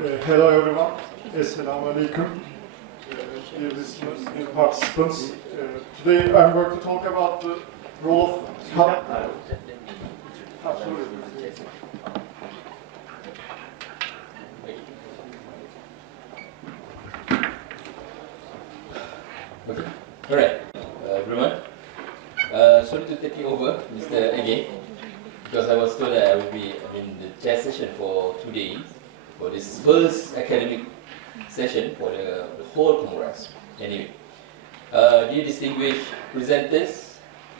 Hello everyone. Assalamu alaikum. Dear listeners, dear participants. Today I'm going to talk about the role of... Okay. All right, everyone. Sorry to take you over, Mr. Ege, because I was told that I will be the chair session for 2 days, for this first academic session for the whole Congress. Anyway, dear distinguished presenters,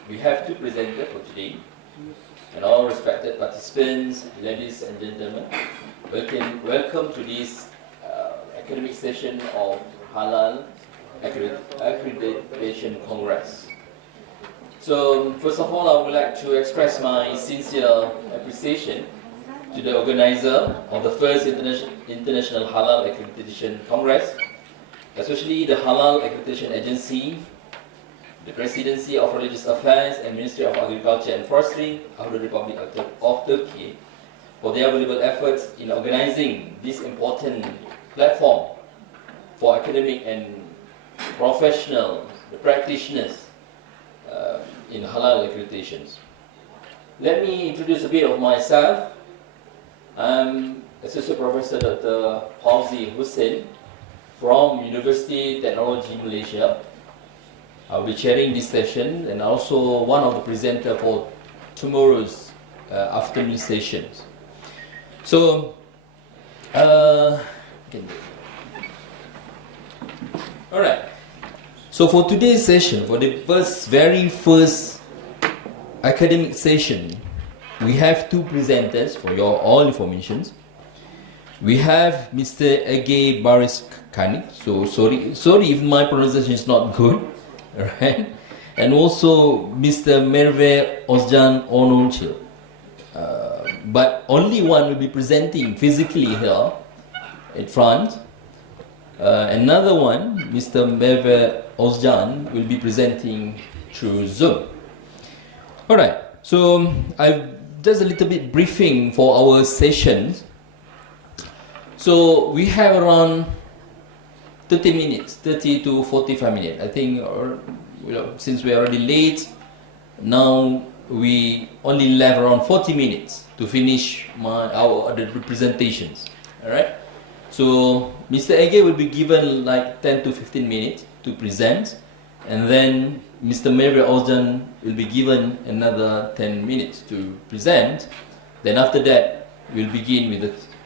we have 2 presenters for today, and all respected participants, ladies and gentlemen, welcome to this academic session of Halal Accreditation Congress. So, first of all, I would like to express my sincere appreciation to the organizer of the first International Halal Accreditation Congress, especially the Halal Accreditation Agency, the Presidency of Religious Affairs and Ministry of Agriculture and Forestry of the Republic of Turkey, for their valuable efforts in organizing this important platform for academic and professional practitioners in halal accreditations. Let me introduce a bit of myself. I'm Associate Professor Dr. Fauzi Hussein from University Technology Malaysia. I'll be chairing this session and also one of the presenters for tomorrow's afternoon sessions. So, alright. So for today's session, for the very first academic session, we have 2 presenters for your all informations. We have Mr. Ege Barış KANIK, so sorry if my pronunciation is not good, right? And also Mr. Merve Ozcan Onunçil. But only one will be presenting physically here in front. Another one, Mr. Merve Ozcan, will be presenting through Zoom. Alright, so I've just a little bit briefing for our sessions. So we have around 30 minutes, 30 to 45 minutes. I think since we're already late, now we only left around 40 minutes to finish the presentations. Alright? So Mr. Ege will be given like 10 to 15 minutes to present, and then Mr. Merve Ozcan will be given another 10 minutes to present. Then after that, we'll begin with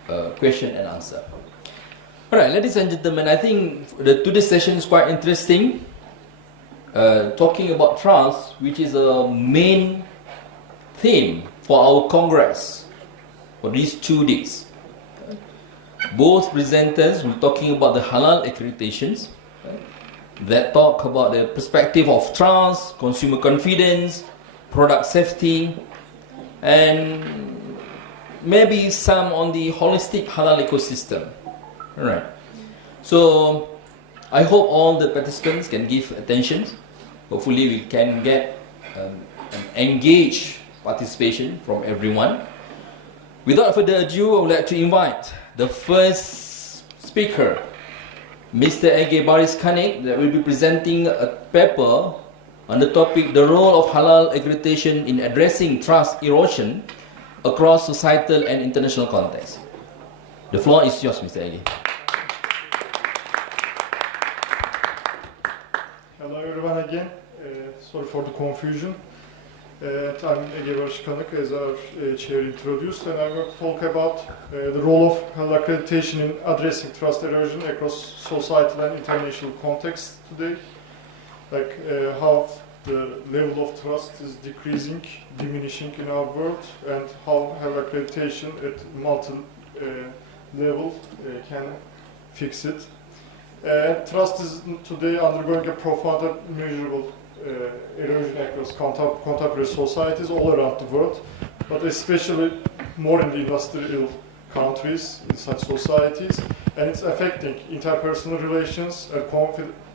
the question and answer. Alright, ladies and gentlemen, I think today's session is quite interesting. Talking about trust, which is a main theme for our Congress for these 2 days. Both presenters will be talking about the halal accreditations, that talk about the perspective of trust, consumer confidence, product safety, and maybe some on the holistic halal ecosystem. Alright. So I hope all the participants can give attention. Hopefully we can get an engaged participation from everyone. Without further ado, I would like to invite the first speaker, Mr. Ege Barış KANIK, that will be presenting a paper on the topic, the role of halal accreditation in addressing trust erosion across societal and international contexts. The floor is yours, Mr. Ege. Hello everyone again. Sorry for the confusion. I'm Ege Barış KANIK, as our chair introduced, and I'm going to talk about the role of halal accreditation in addressing trust erosion across societal and international contexts today. Like how the level of trust is diminishing in our world, and how halal accreditation at multi-level can fix it. Trust is today undergoing a profound and measurable erosion across contemporary societies all around the world, but especially more in the industrial countries, in such societies, and it's affecting interpersonal relations and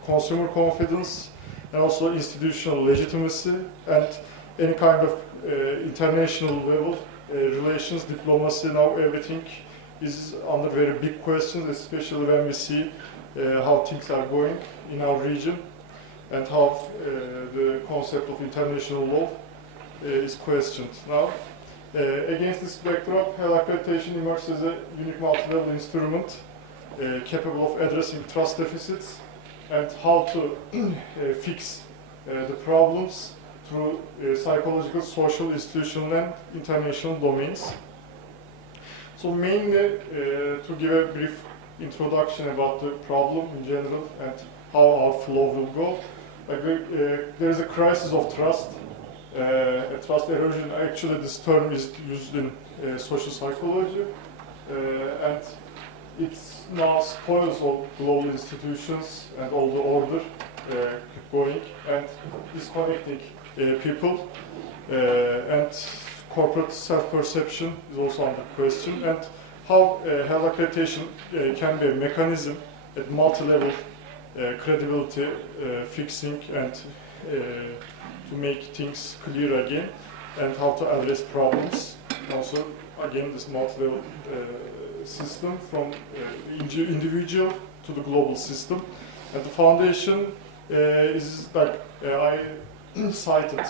consumer confidence, and also institutional legitimacy, and any kind of international level relations, diplomacy, now everything is under very big questions, especially when we see how things are going in our region and how the concept of international law is questioned now. Against this backdrop, Halal Accreditation emerges as a unique multi-level instrument capable of addressing trust deficits and how to fix the problems through psychological, social, institutional, and international domains. So mainly to give a brief introduction about the problem in general and how our flow will go. There is a crisis of trust. Trust erosion, actually this term is used in social psychology, and it now spoils all global institutions and all the order going and disconnecting people, and corporate self-perception is also under question, and how health accreditation can be a mechanism at multi-level credibility fixing and to make things clear again, and how to address problems. Also, again, this multi-level system from individual to the global system. And the foundation is like I cited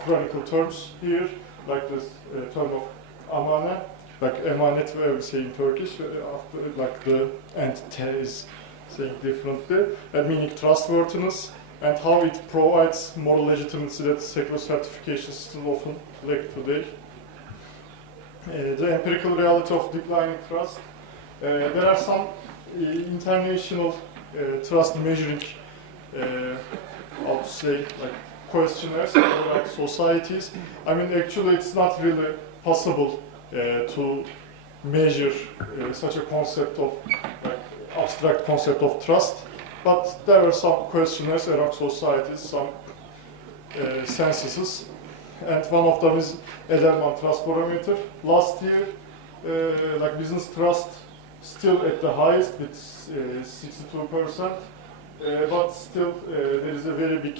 chronicle terms here, like this term of amane, like emanet we say in Turkish, after, like the and te is saying differently, meaning trustworthiness, and how it provides moral legitimacy that secular certification is still often lacked today. The empirical reality of declining trust. There are some international trust measuring, how to say, like questionnaires, like societies. I mean, actually, it's not really possible to measure such a concept of, like, abstract concept of trust. But there are some questionnaires around societies, some censuses, and one of them is Edelman Trust Barometer. Last year, like business trust still at the highest with 62%, but still there is a very big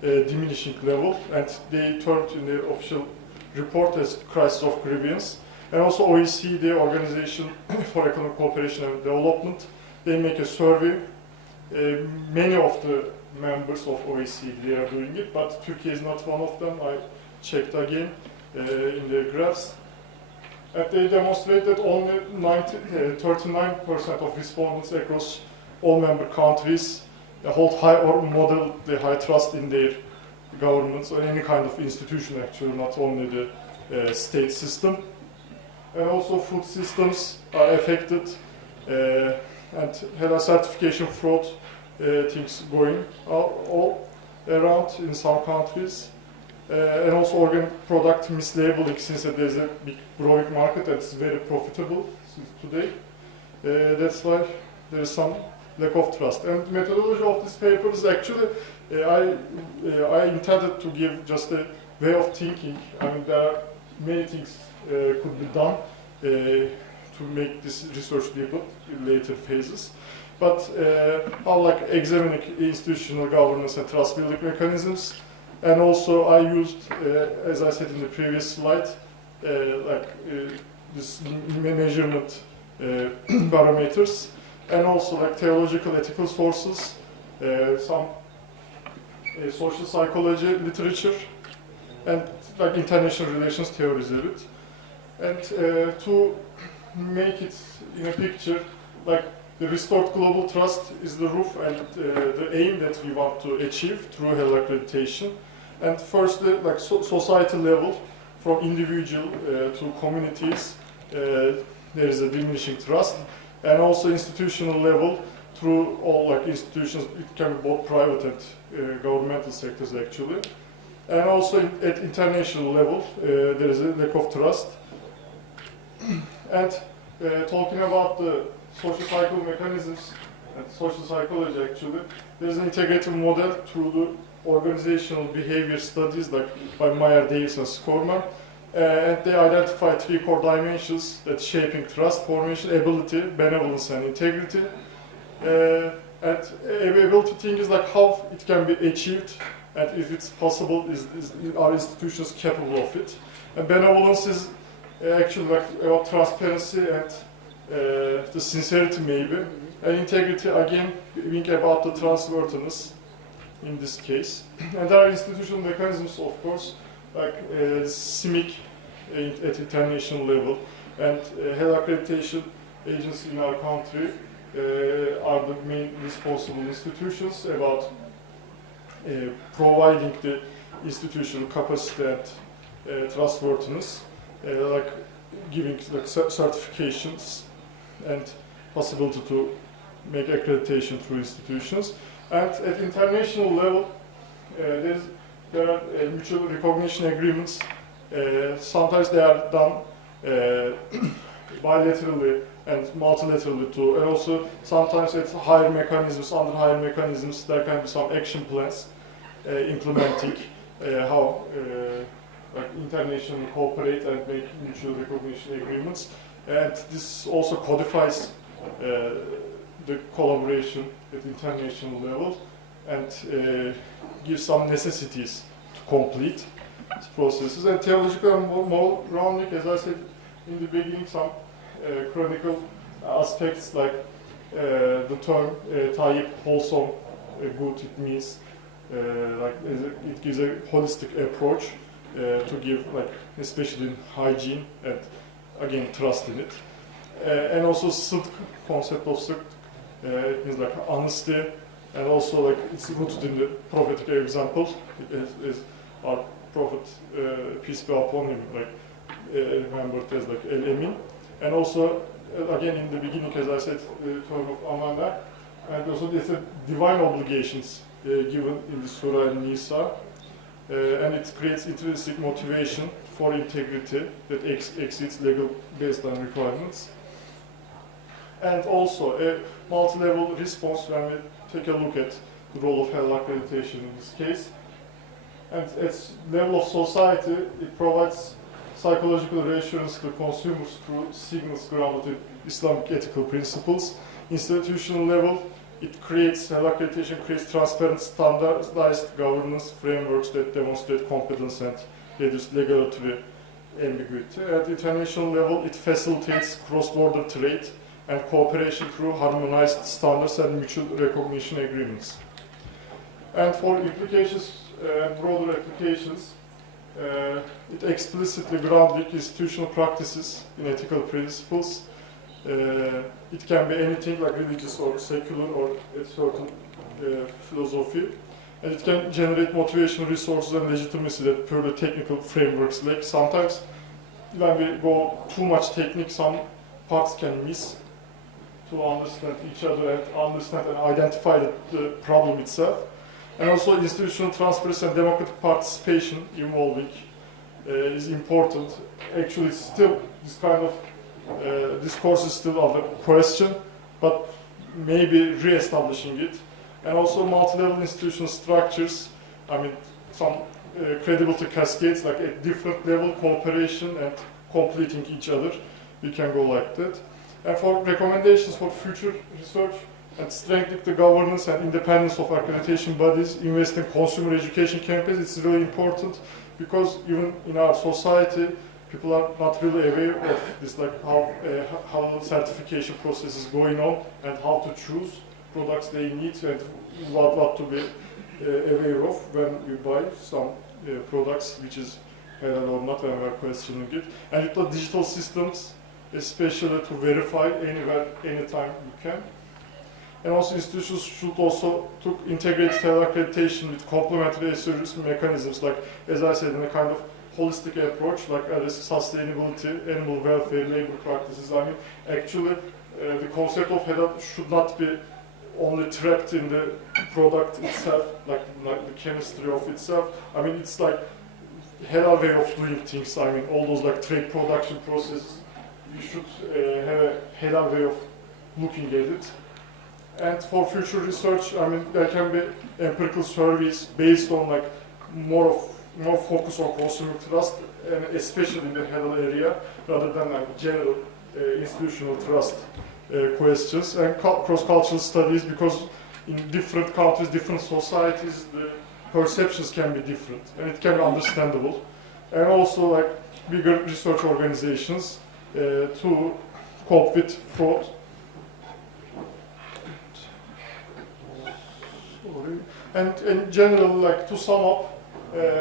diminishing level, and they turned in their official report as crisis of grievance. And also OECD, Organization for Economic Cooperation and Development, they make a survey. Many of the members of OECD are doing it, but Turkey is not one of them. I checked again in the graphs. And they demonstrate that only 39% of respondents across all member countries hold high or model the high trust in their governments or any kind of institution, actually, not only the state system. And also food systems are affected, and HELA certification fraud things going all around in some countries. And also organic product mislabeling, since there is a big growing market that's very profitable since today. That's why there is some lack of trust. And the methodology of this paper is actually, I intended to give just a way of thinking. I mean, there are many things could be done to make this research deeper in later phases. But how like examining institutional governance and trust building mechanisms. And also I used, as I said in the previous slide, this measurement parameters, and also like theological ethical sources, some social psychology literature, and like international relations theories of it. And to make it in a picture, like the restored global trust is the roof and the aim that we want to achieve through HELA accreditation. And firstly, like society level, from individual to communities, there is a diminishing trust, and also institutional level through all like institutions. It can be both private and governmental sectors actually, and also at international level there is a lack of trust. And talking about the social cycle mechanisms and social psychology, actually, there is an integrative model through the organizational behavior studies like by Meyer, Davis, and Skorman, and they identify three core dimensions that shaping trust formation: ability, benevolence, and integrity. And ability thing is like how it can be achieved, and if it's possible, is our institutions capable of it. And benevolence is actually like about transparency and the sincerity maybe, and integrity again being about the trustworthiness in this case. And there are institutional mechanisms, of course, like CIMIC at international level, and Halal accreditation agency in our country are the main responsible institutions about providing the institutional capacity and trustworthiness, like giving like certifications and possibility to make accreditation through institutions. And at international level, there are mutual recognition agreements. Sometimes they are done bilaterally and multilaterally too, and also sometimes at higher mechanisms, under higher mechanisms, there can be some action plans implementing how like internationally cooperate and make mutual recognition agreements. And this also codifies the collaboration at international level and gives some necessities to complete these processes. And theological and moral grounding, as I said in the beginning, some chronicle aspects like the term tayyib, wholesome, good, it means like it gives a holistic approach to give, like especially in hygiene and again trust in it, and also sidq, concept of sidq, it means like honesty, and also like it's rooted in the prophetic example, as our prophet peace be upon him, like remembered as like El Emin, and also again in the beginning, as I said, the term of amana, and also there's a divine obligations given in the Surah An-Nisa. And it creates intrinsic motivation for integrity that exceeds legal baseline requirements. And also a multi-level response when we take a look at the role of Halal accreditation in this case. And at level of society, it provides psychological reassurance to consumers through signals grounded in Islamic ethical principles. Institutional level, it creates, Halal accreditation creates transparent, standardized governance frameworks that demonstrate competence and reduce regulatory ambiguity. At international level, it facilitates cross-border trade and cooperation through harmonized standards and mutual recognition agreements. And for implications and broader applications, it explicitly grounded institutional practices in ethical principles. It can be anything like religious or secular or a certain philosophy. And it can generate motivational resources and legitimacy that purely technical frameworks lack. Sometimes when we go too much technique, some parts can miss to understand each other and understand and identify the problem itself. And also institutional transparency and democratic participation involving is important. Actually, still this kind of this course is still under question, but maybe re-establishing it. And also multi-level institutional structures, I mean, some credibility cascades, like at different level cooperation and completing each other. We can go like that. And for recommendations for future research and strengthening the governance and independence of accreditation bodies, invest in consumer education campaigns, it's really important because even in our society, people are not really aware of this, like how the certification process is going on and how to choose products they need and what to be aware of when you buy some products, which is halal or not, when we're questioning it. And with the digital systems, especially to verify anywhere, anytime you can. And also institutions should also integrate halal accreditation with complementary assurance mechanisms, like, as I said, in a kind of holistic approach, like sustainability, animal welfare, labor practices. I mean, actually, the concept of halal should not be only tracked in the product itself, like the chemistry of itself. I mean, it's like halal way of doing things. I mean, all those like trade production processes, you should have a halal way of looking at it. And for future research, I mean, there can be empirical surveys based on like more focus on consumer trust, and especially in the halal area, rather than like general institutional trust questions, and cross-cultural studies, because in different countries, different societies, the perceptions can be different, and it can be understandable. And also like bigger research organizations to cope with fraud. Sorry. And in general, like to sum up,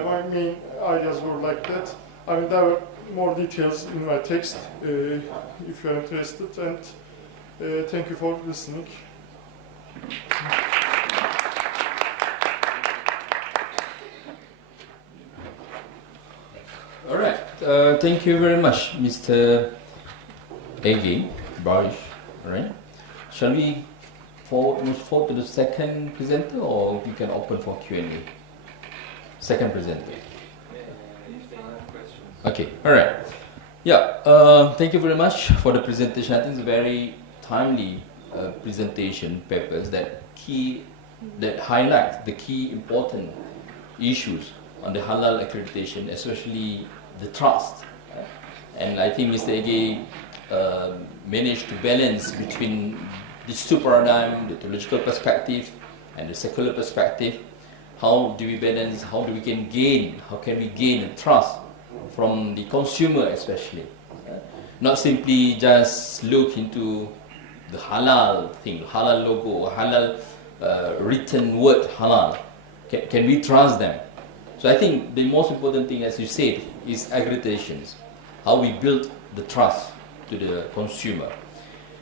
my main ideas were like that. I mean, there were more details in my text, if you are interested, and thank you for listening. All right. Thank you very much, Mr. Ege, Barış. All right. Shall we move forward to the second presenter, or we can open for Q&A? Second presenter. Okay. All right. Yeah. Thank you very much for the presentation. I think it's a very timely presentation papers that highlight the key important issues on the halal accreditation, especially the trust. And I think Mr. Ege managed to balance between these two paradigms, the theological perspective and the secular perspective. How do we balance, how can we gain trust from the consumer especially? Not simply just look into the halal thing, halal logo, halal written word halal. Can we trust them? So I think the most important thing, as you said, is accreditations. How we build the trust to the consumer.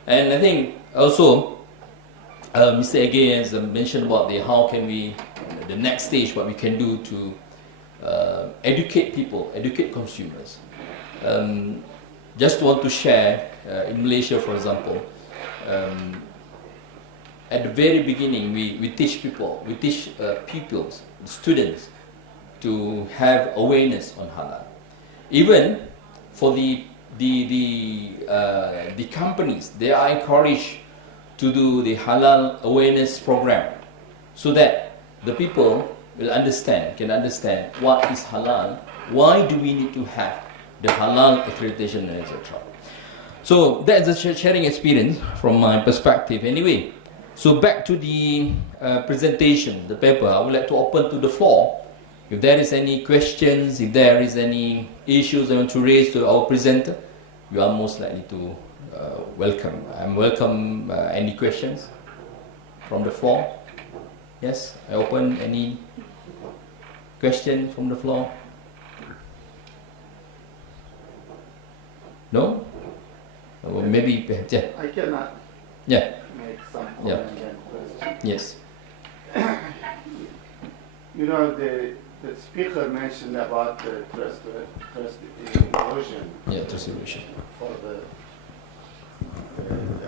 And I think also Mr. Ege has mentioned about the next stage, what we can do to educate people, educate consumers. Just want to share, in Malaysia for example, at the very beginning we teach pupils, students, to have awareness on halal. Even for the companies, they are encouraged to do the halal awareness program, so that the people can understand what is halal, why do we need to have the halal accreditation, etc. So that's a sharing experience from my perspective anyway. So back to the presentation, the paper, I would like to open to the floor. If there is any questions, if there is any issues I want to raise to our presenter, you are most likely to welcome. I'm welcome any questions from the floor. Yes, I open any question from the floor. No? Or maybe, yeah. I cannot Yeah. make some Yeah. comment and question. Yes. You know, the speaker mentioned about the trust erosion Yeah, distribution. for the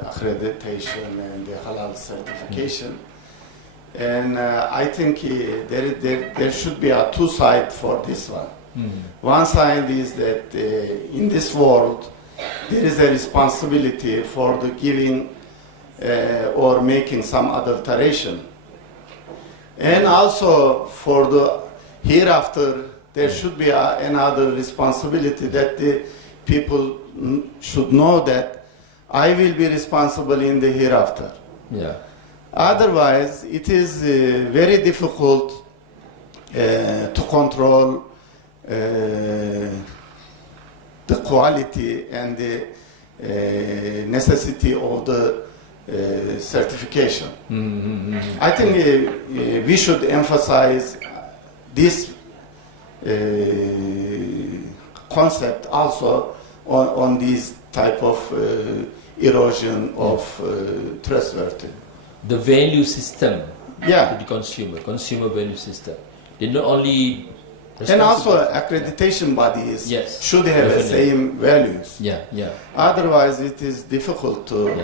accreditation and the halal certification. And I think there should be a two side for this one. One side is that in this world there is a responsibility for the giving or making some adulteration. And also for the hereafter, there should be another responsibility that the people should know that I will be responsible in the hereafter. Yeah. Otherwise, it is very difficult to control the quality and the necessity of the certification. I think we should emphasize this concept also on this type of erosion of trustworthy. The value system Yeah. to the consumer value system. They not only And also accreditation bodies Yes, should have the definitely. same values. Yeah. Otherwise, it is difficult to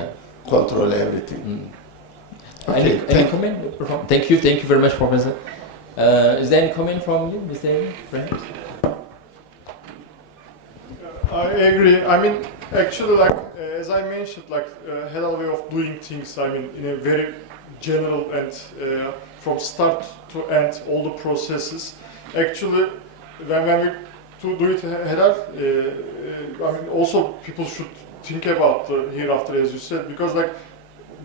control everything. Okay, Any comment? Thank you very much, Professor. Is there any comment from you, Mr. Amy, perhaps? I agree. I mean, actually, like as I mentioned, like halal way of doing things. I mean, in a very general and from start to end, all the processes. Actually, when we to do it halal, I mean, also people should think about the hereafter, as you said, because like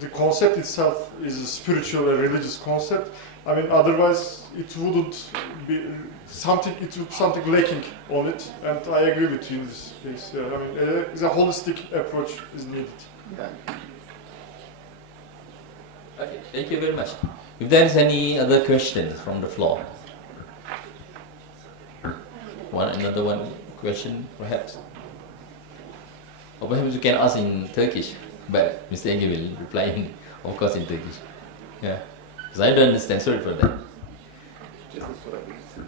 the concept itself is a spiritual and religious concept. I mean, otherwise it wouldn't be something. It would something lacking on it, and I agree with you in this case. Yeah, I mean, a holistic approach is needed. Okay, thank you very much. If there is any other questions from the floor, another question perhaps, or perhaps you can ask in Turkish, but Mr. Ege will reply in, of course, in Turkish. Yeah, because I don't understand. Sorry for that.